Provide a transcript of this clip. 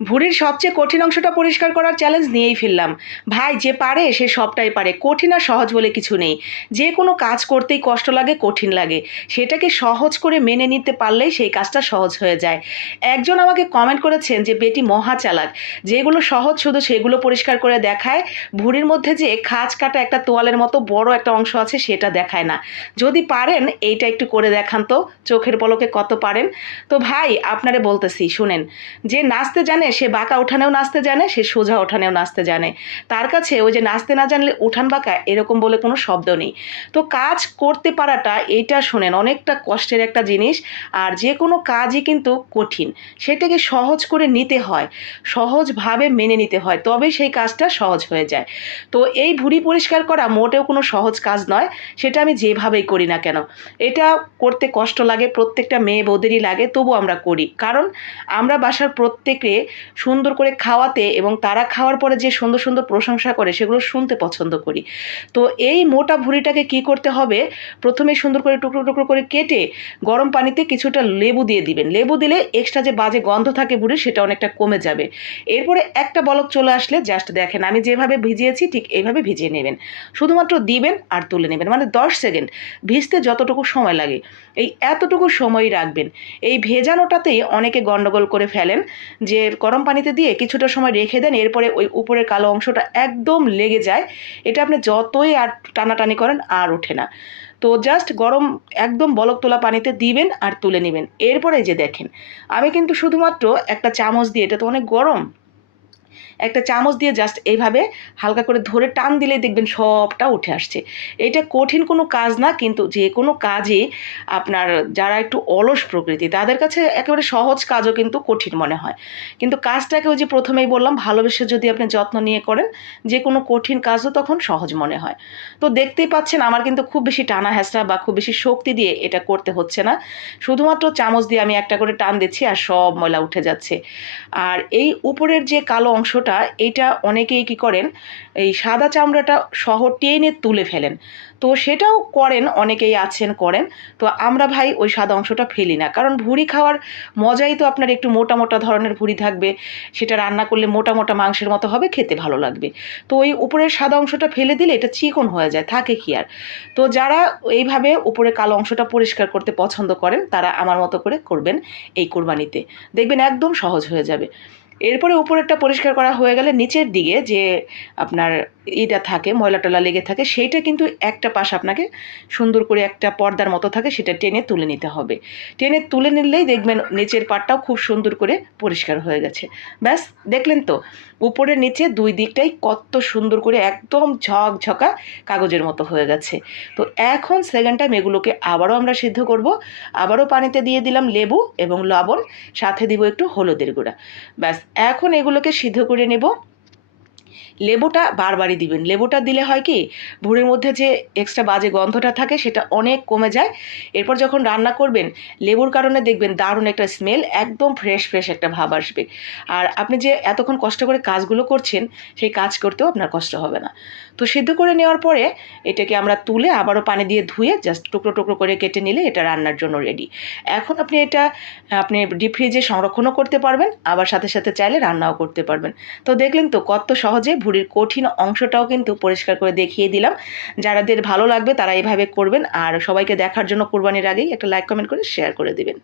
ভুঁড়ির সবচেয়ে কঠিন অংশটা পরিষ্কার করার চ্যালেঞ্জ নিয়েই ফেললাম ভাই, যে পারে, সে সবটাই পারে। কঠিন আর সহজ বলে কিছু নেই। যে কোনো কাজ করতেই কষ্ট লাগে, কঠিন লাগে। সেটাকে সহজ করে মেনে নিতে পারলেই সেই কাজটা সহজ হয়ে যায়। একজন আমাকে কমেন্ট করেছেন যে, বেটি মহা চালাক। যেগুলো সহজ শুধু সেগুলো পরিষ্কার করে দেখায়। ভুঁড়ির মধ্যে যে খাঁজ কাটা একটা তোয়ালের মতো বড় একটা অংশ আছে, সেটা দেখায় না। যদি পারেন, এইটা একটু করে দেখান তো। চোখের পলকে কত পারেন? তো ভাই, আপনারে বলতেছি, শুনেন। যে নাচতে জানে সে বাঁকা উঠানেও নাচতে জানে, সে সোজা উঠানেও নাচতে জানে। তার কাছে ওই যে নাচতে না জানলে উঠান বাঁকা, এরকম বলে কোনো শব্দ নেই। তো কাজ করতে পারাটা এইটা শোনেন, অনেকটা কষ্টের একটা জিনিস, আর যে কোনো কাজই কিন্তু কঠিন। সেটাকে সহজ করে নিতে হয়, সহজভাবে মেনে নিতে হয়, তবে সেই কাজটা সহজ হয়ে যায়। তো এই ভুঁড়ি পরিষ্কার করা মোটেও কোনো সহজ কাজ নয়, সেটা আমি যেভাবেই করি না কেন। এটা করতে কষ্ট লাগে, প্রত্যেকটা মেয়ে বৌদেরই লাগে তবু আমরা করি। কারণ আমরা বাসার প্রত্যেকে সুন্দর করে খাওয়াতে এবং তারা খাওয়ার পরে যে সুন্দর সুন্দর প্রশংসা করে সেগুলো শুনতে পছন্দ করি। তো এই মোটা ভুঁড়িটাকে কি করতে হবে? প্রথমে সুন্দর করে টুকরো টুকরো করে কেটে গরম পানিতে কিছুটা লেবু দিয়ে দিবেন। লেবু দিলে এক্সট্রা যে বাজে গন্ধ থাকে ভুঁড়ির সেটা অনেকটা কমে যাবে। এরপরে একটা বলক চলে আসলে জাস্ট দেখেন, আমি যেভাবে ভিজিয়েছি ঠিক এইভাবে ভিজিয়ে নেবেন। শুধুমাত্র দিবেন আর তুলে নেবেন মানে দশ সেকেন্ড ভিজতে যতটুকু সময় লাগে। এই এতটুকু সময় রাখবেন। এই ভেজানোটাতেই অনেকে গন্ডগোল করে ফেলেন যে গরম পানিতে দিয়ে কিছুটা সময় রেখে দেন, এরপরে ওই উপরের কালো অংশটা একদম লেগে যায়। এটা আপনি যতই আর টানাটানি করেন আর ওঠে না। তো জাস্ট গরম একদম বলক তোলা পানিতে দিবেন আর তুলে নেবেন। এরপরে যে দেখেন, আমি কিন্তু শুধুমাত্র একটা চামচ দিয়ে, এটা তো অনেক গরম একটা চামচ দিয়ে জাস্ট এইভাবে হালকা করে ধরে টান দিলেই দেখবেন সবটা উঠে আসছে। এটা কঠিন কোনো কাজ না, কিন্তু যে কোনো কাজে আপনার যারা একটু অলস প্রকৃতি, তাদের কাছে একেবারে সহজ কাজও কিন্তু কঠিন মনে হয়। কিন্তু কাজটাকে ওই যে প্রথমেই বললাম, ভালোবেসে যদি আপনি যত্ন নিয়ে করেন, যে কোনো কঠিন কাজও তখন সহজ মনে হয়। তো দেখতেই পাচ্ছেন আমার কিন্তু খুব বেশি টানা হ্যাঁচড়া বা খুব বেশি শক্তি দিয়ে এটা করতে হচ্ছে না। শুধুমাত্র চামচ দিয়ে আমি একটা করে টান দিচ্ছি আর সব ময়লা উঠে যাচ্ছে। আর এই উপরের যে কালো অংশটা এটা অনেকেই কি করেন, এই সাদা চামড়াটা সহ টেনে তুলে ফেলেন। তো সেটাও করেন, অনেকেই আছেন, করেন। তো আমরা ভাই ওই সাদা অংশটা ফেলি না। কারণ ভুড়ি খাওয়ার মজাই তো আপনার একটু মোটা মোটা ধরনের ভুড়ি থাকবে, সেটা রান্না করলে মোটা মোটা মাংসের মতো হবে, খেতে ভালো লাগবে। তো ওই উপরের সাদা অংশটা ফেলে দিলে এটা চিকন হয়ে যায়, থাকে কি আর? তো যারা এইভাবে উপরে কালো অংশটা পরিষ্কার করতে পছন্দ করেন, তারা আমার মতো করে করবেন এই কোরবানিতে। দেখবেন একদম সহজ হয়ে যাবে। এরপরে উপরেরটা পরিষ্কার করা হয়ে গেলে নিচের দিকে যে আপনার ইটা থাকে, ময়লা টলা লেগে থাকে, সেইটা কিন্তু একটা পাশ আপনাকে সুন্দর করে একটা পর্দার মতো থাকে, সেটা টেনে তুলে নিতে হবে। টেনে তুলে নিলেই দেখবেন নিচের পাটটাও খুব সুন্দর করে পরিষ্কার হয়ে গেছে। ব্যাস, দেখলেন তো? উপরে, নিচে দুই দিকটাই কত সুন্দর করে একদম ঝকঝকা কাগজের মতো হয়ে গেছে। তো এখন সেকেন্ড টাইম এগুলোকে আবারও আমরা সিদ্ধ করব। আবারও পানিতে দিয়ে দিলাম লেবু এবং লবণ, সাথে দিব একটু হলুদের গুঁড়া। ব্যাস এখন এগুলোকে সিদ্ধ করে নেব। লেবুটা বারবারই দিবেন। লেবুটা দিলে হয় কি, ভুঁড়ির মধ্যে যে এক্সট্রা বাজে গন্ধটা থাকে সেটা অনেক কমে যায়। এরপর যখন রান্না করবেন, লেবুর কারণে দেখবেন দারুণ একটা স্মেল একদম ফ্রেশ ফ্রেশ একটা ভাব আসবে। আর আপনি যে এতক্ষণ কষ্ট করে কাজগুলো করছেন, সেই কাজ করতেও আপনার কষ্ট হবে না। তো সিদ্ধ করে নেওয়ার পরে এটাকে আমরা তুলে আবারও পানি দিয়ে ধুয়ে জাস্ট টুকরো টুকরো করে কেটে নিলে এটা রান্নার জন্য রেডি এখন আপনি এটা, আপনি ডিপ ফ্রিজে সংরক্ষণও করতে পারবেন, আবার সাথে সাথে চাইলে রান্নাও করতে পারবেন। তো দেখলেন তো কত সহজে ভুঁড়ির কঠিন অংশটাও কিন্তু পরিষ্কার করে দেখিয়ে দিলাম। যারাদের ভালো লাগবে তারা এভাবে করবেন। আর সবাইকে দেখার জন্য কোরবানির আগেই একটা লাইক কমেন্ট করে শেয়ার করে দিবেন।